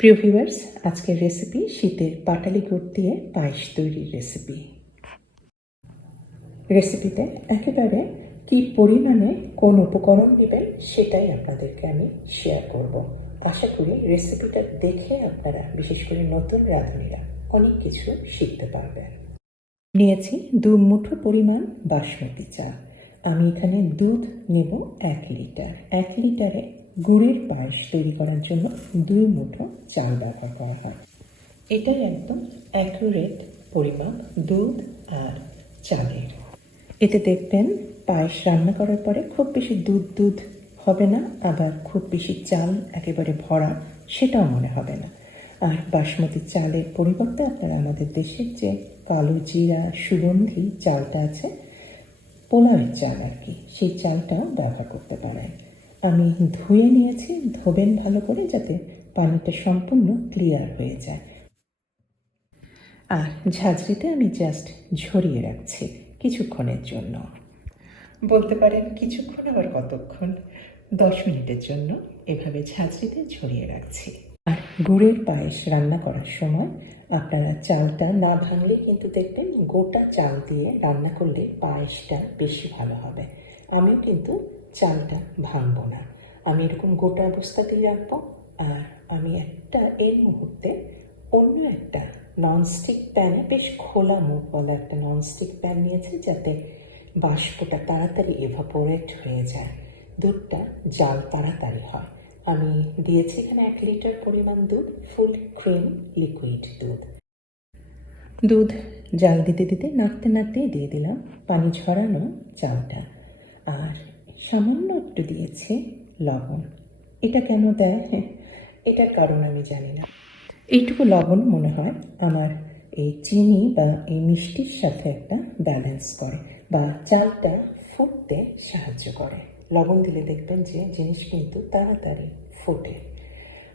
প্রিয় ভিউয়ার্স আজকের রেসিপি শীতের পাটালি গুড় দিয়ে পায়েস তৈরির রেসিপি রেসিপিতে একেবারে কি পরিমাণে কোন উপকরণ নেবেন সেটাই আপনাদেরকে আমি শেয়ার করব। আশা করি রেসিপিটা দেখে আপনারা, বিশেষ করে নতুন রাঁধুনিরা, অনেক কিছু শিখতে পারবেন। নিয়েছি দু মুঠো পরিমাণ বাসমতি চা। আমি এখানে দুধ নেব এক লিটার। এক লিটারে গুড়ের পায়েস তৈরি করার জন্য দুই মুঠো চাল ব্যবহার করা হয়। এটাই একদম অ্যাকুরেট পরিমাপ দুধ আর চালের। এতে দেখবেন পায়েস রান্না করার পরে খুব বেশি দুধ দুধ হবে না, আবার খুব বেশি চাল একেবারে ভরা সেটাও মনে হবে না। আর বাসমতি চালের পরিবর্তে আপনারা আমাদের দেশের যে কালো জিরা, সুগন্ধি চালটা আছে, পোলাওয়ের চাল আর কি, সেই চালটাও ব্যবহার করতে পারেন। আমি ধুয়ে নিয়েছি, ধোবেন ভালো করে যাতে পানিটা সম্পূর্ণ ক্লিয়ার হয়ে যায়। আর ঝাঁঝরিতে আমি জাস্ট ঝরিয়ে রাখছি কিছুক্ষণের জন্য। বলতে পারেন কিছুক্ষণ আবার কতক্ষণ? দশ মিনিটের জন্য এভাবে ঝাঁঝরিতে ঝরিয়ে রাখছি। আর গুড়ের পায়েস রান্না করার সময় আপনারা চালটা না ভাঙলে কিন্তু দেখবেন গোটা চাল দিয়ে রান্না করলে পায়েসটা বেশি ভালো হবে। আমিও কিন্তু চালটা ভাঙবো না। আমি এরকম গোটা অবস্থাতেই রাখব আর আমি একটা এই মুহূর্তে অন্য একটা ননস্টিক প্যানে বেশ খোলা মুখওয়ালা একটা ননস্টিক প্যান নিয়েছি যাতে বাষ্পটা তাড়াতাড়ি এভাপোরেট হয়ে যায়। দুধটা জাল তাড়াতাড়ি হয়। আমি দিয়েছি এখানে এক লিটার পরিমাণ দুধ, ফুল ক্রিম লিকুইড দুধ। দুধ জাল দিতে দিতে, নাড়তে নাড়তেই দিয়ে দিলাম পানি ঝরানো চালটা। আর সামান্য একটু দিয়েছে লবণ। এটা কেন দেয়? এটার কারণ আমি জানি না। এইটুকু লবণ মনে হয় আমার এই চিনি বা এই মিষ্টির সাথে একটা ব্যালেন্স করে বা চালটা ফুটতে সাহায্য করে। লবণ দিলে দেখবেন যে জিনিস কিন্তু তাড়াতাড়ি ফোটে।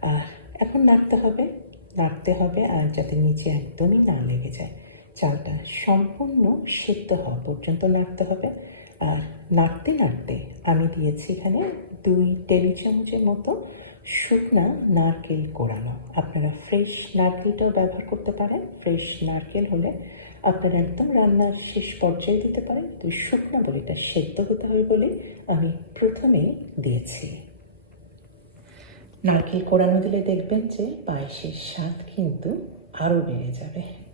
আর এখন নাড়তে হবে নাড়তে হবে আর যাতে নিচে একদমই না লেগে যায়। চালটা সম্পূর্ণ সিদ্ধ হওয়া পর্যন্ত নাড়তে হবে। নাড়তে নাড়তে আমি দিয়েছি এখানে দুই টেবিল চামচের মতো শুকনা নারকেল কোড়ানো আপনারা ফ্রেশ নারকেলটাও ব্যবহার করতে পারেন। ফ্রেশ নারকেল হলে আপনারা একদম রান্নার শেষ পর্যায়ে দিতে পারেন। তো শুকনা বলে সেদ্ধ হতে হবে বলে আমি প্রথমে দিয়েছি। নারকেল কোড়ানো দিলে দেখবেন যে পায়েসের স্বাদ কিন্তু আরও বেড়ে যাবে।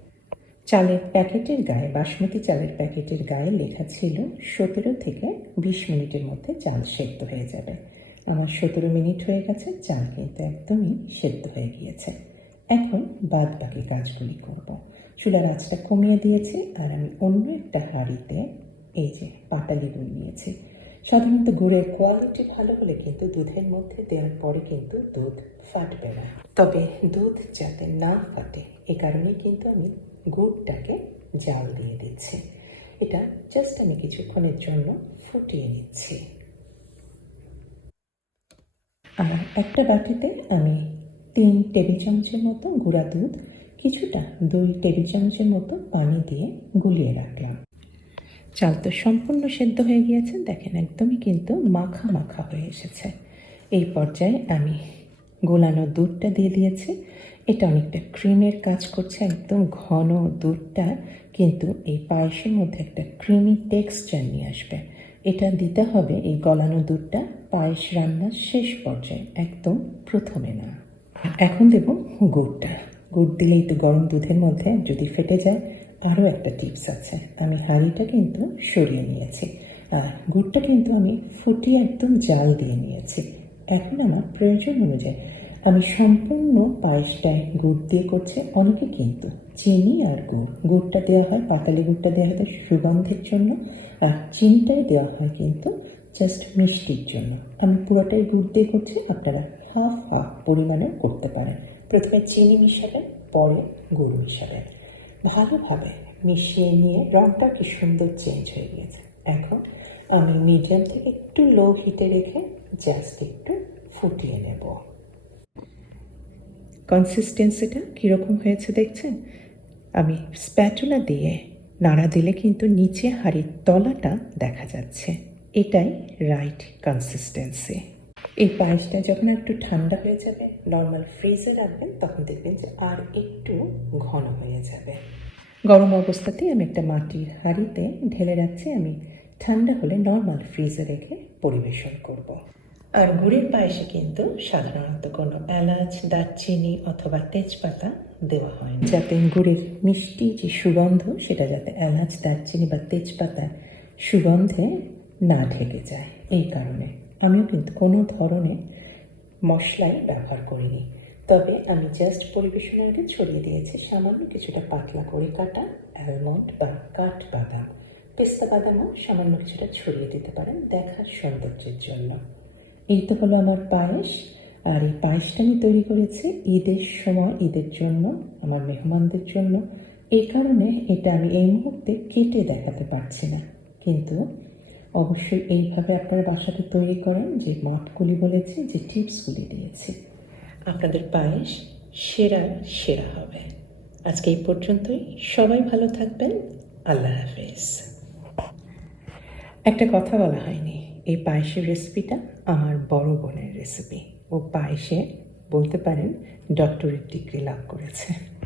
চালের প্যাকেটের গায়ে, বাসমতি চালের প্যাকেটের গায়ে লেখা ছিল, সতেরো থেকে বিশ মিনিটের মধ্যে চাল সেদ্ধ হয়ে যাবে। আমার সতেরো মিনিট হয়ে গেছে, চাল কিন্তু একদমই সেদ্ধ হয়ে গিয়েছে। এখন বাদ বাকি কাজগুলি করব। চুলার আঁচটা কমিয়ে দিয়েছি, আর আমি অন্য একটা হাঁড়িতে এই যে পাটালি গুড় নিয়েছি। সাধারণত গুড়ের কোয়ালিটি ভালো হলে কিন্তু দুধের মধ্যে দেওয়ার পরে কিন্তু দুধ ফাটবে না। তবে দুধ যাতে না ফাটে, এ কারণে কিন্তু আমি গুড়টাকে জাল দিয়ে দিচ্ছি। এটা জাস্ট আমি কিছুক্ষণের জন্য ফুটিয়ে নিচ্ছি। আর একটা বাটিতে আমি তিন টেবিল চামচের মতো গুঁড়া দুধ, কিছুটা দুই টেবিল চামচের মতো পানি দিয়ে গুলিয়ে রাখলাম। চাল তো সম্পূর্ণ সেদ্ধ হয়ে গিয়েছে, দেখেন একদমই কিন্তু মাখা মাখা হয়ে এসেছে। এই পর্যায়ে আমি গোলানো দুধটা দিয়ে দিয়েছি। এটা অনেকটা ক্রিমের কাজ করছে, একদম ঘন দুধটা, কিন্তু এই পায়েসের মধ্যে একটা ক্রিমি টেক্সচার নিয়ে আসবে। এটা দিতে হবে এই গলানো দুধটা পায়েস রান্নার শেষ পর্যায়ে, একদম প্রথমে না। এখন দেব গুড়টা। গুড় দিলেই তো গরম দুধের মধ্যে যদি ফেটে যায়, আরও একটা টিপস আছে। আমি হাঁড়িটা কিন্তু সরিয়ে নিয়েছি, আর গুড়টা কিন্তু আমি ফুটিয়ে একদম জাল দিয়ে নিয়েছি। এখন আমার প্রয়োজন অনুযায়ী আমি সম্পূর্ণ পায়েসটায় গুড় দিয়ে করছে অনেকে কিন্তু। চিনি আর গুড়। গুড়টা দেওয়া হয়, পাতালি গুড়টা দেওয়া হয় সুগন্ধের জন্য। আর চিনিটাই দেওয়া হয় কিন্তু জাস্ট মিষ্টির জন্য। আমি পুরোটাই গুড় দিয়ে করছি, আপনারা হাফ হাফ পরিমাণে করতে পারেন। প্রথমে চিনি মিশাবেন, পরে গুড় মিশাবেন। ভালোভাবে মিশিয়ে নিয়ে রঙটা কি সুন্দর চেঞ্জ হয়ে গিয়েছে। এখন আমি মিডিয়াম থেকে একটু লো হিটে রেখে জাস্ট একটু ফুটিয়ে নেব। কনসিস্টেন্সিটা কীরকম হয়েছে দেখছেন? আমি স্প্যাটুলা দিয়ে নাড়া দিলে কিন্তু নিচে হাড়ির তলাটা দেখা যাচ্ছে। এটাই রাইট কনসিস্টেন্সি এই পায়েসটা যখন একটু ঠান্ডা হয়ে যাবে নর্মাল ফ্রিজে রাখবেন, তখন দেখবেন যে আর একটু ঘন হয়ে যাবে। গরম অবস্থাতেই আমি একটা মাটির হাঁড়িতে ঢেলে রাখছি, আমি ঠান্ডা হলে নর্মাল ফ্রিজে রেখে পরিবেশন করব। আর গুড়ের পায়েসে কিন্তু সাধারণত কোনো এলাচ, দারচিনি অথবা তেজপাতা দেওয়া হয় যাতে গুড়ের মিষ্টি যে সুগন্ধ, সেটা যাতে এলাচ, দারচিনি বা তেজপাতা সুগন্ধে না ঢেকে যায়। এই কারণে আমিও কিন্তু কোনো ধরনের মশলাই ব্যবহার করিনি। তবে আমি জাস্ট পরিবেশনের আগে ছড়িয়ে দিয়েছি। সামান্য কিছুটা পাতলা করে কাটা অ্যালমন্ড বা কাঠ বাদাম। পেস্তা বাদামও সামান্য কিছুটা ছড়িয়ে দিতে পারেন দেখার সৌন্দর্যের জন্য। এই তো হলো আমার পায়েস, আর এই পায়েসটা আমি তৈরি করেছি ঈদের সময়, ঈদের জন্য, আমার মেহমানদের জন্য। এই কারণে এটা আমি এই মুহূর্তে কেটে দেখাতে পারছি না। কিন্তু অবশ্যই এইভাবে আপনারা বাসাতে তৈরি করেন, যে মাঠগুলি বলেছি, যে টিপসগুলি দিয়েছি। আপনাদের পায়েস সেরা সেরা হবে। আজকে এই পর্যন্তই। সবাই ভালো থাকবেন। আল্লাহ হাফেজ। একটা কথা বলা হয়নি। এই পায়েসের রেসিপিটা আমার বড় বোনের রেসিপি ও পায়েসে বলতে পারেন ডক্টরেট ডিগ্রি লাভ করেছে।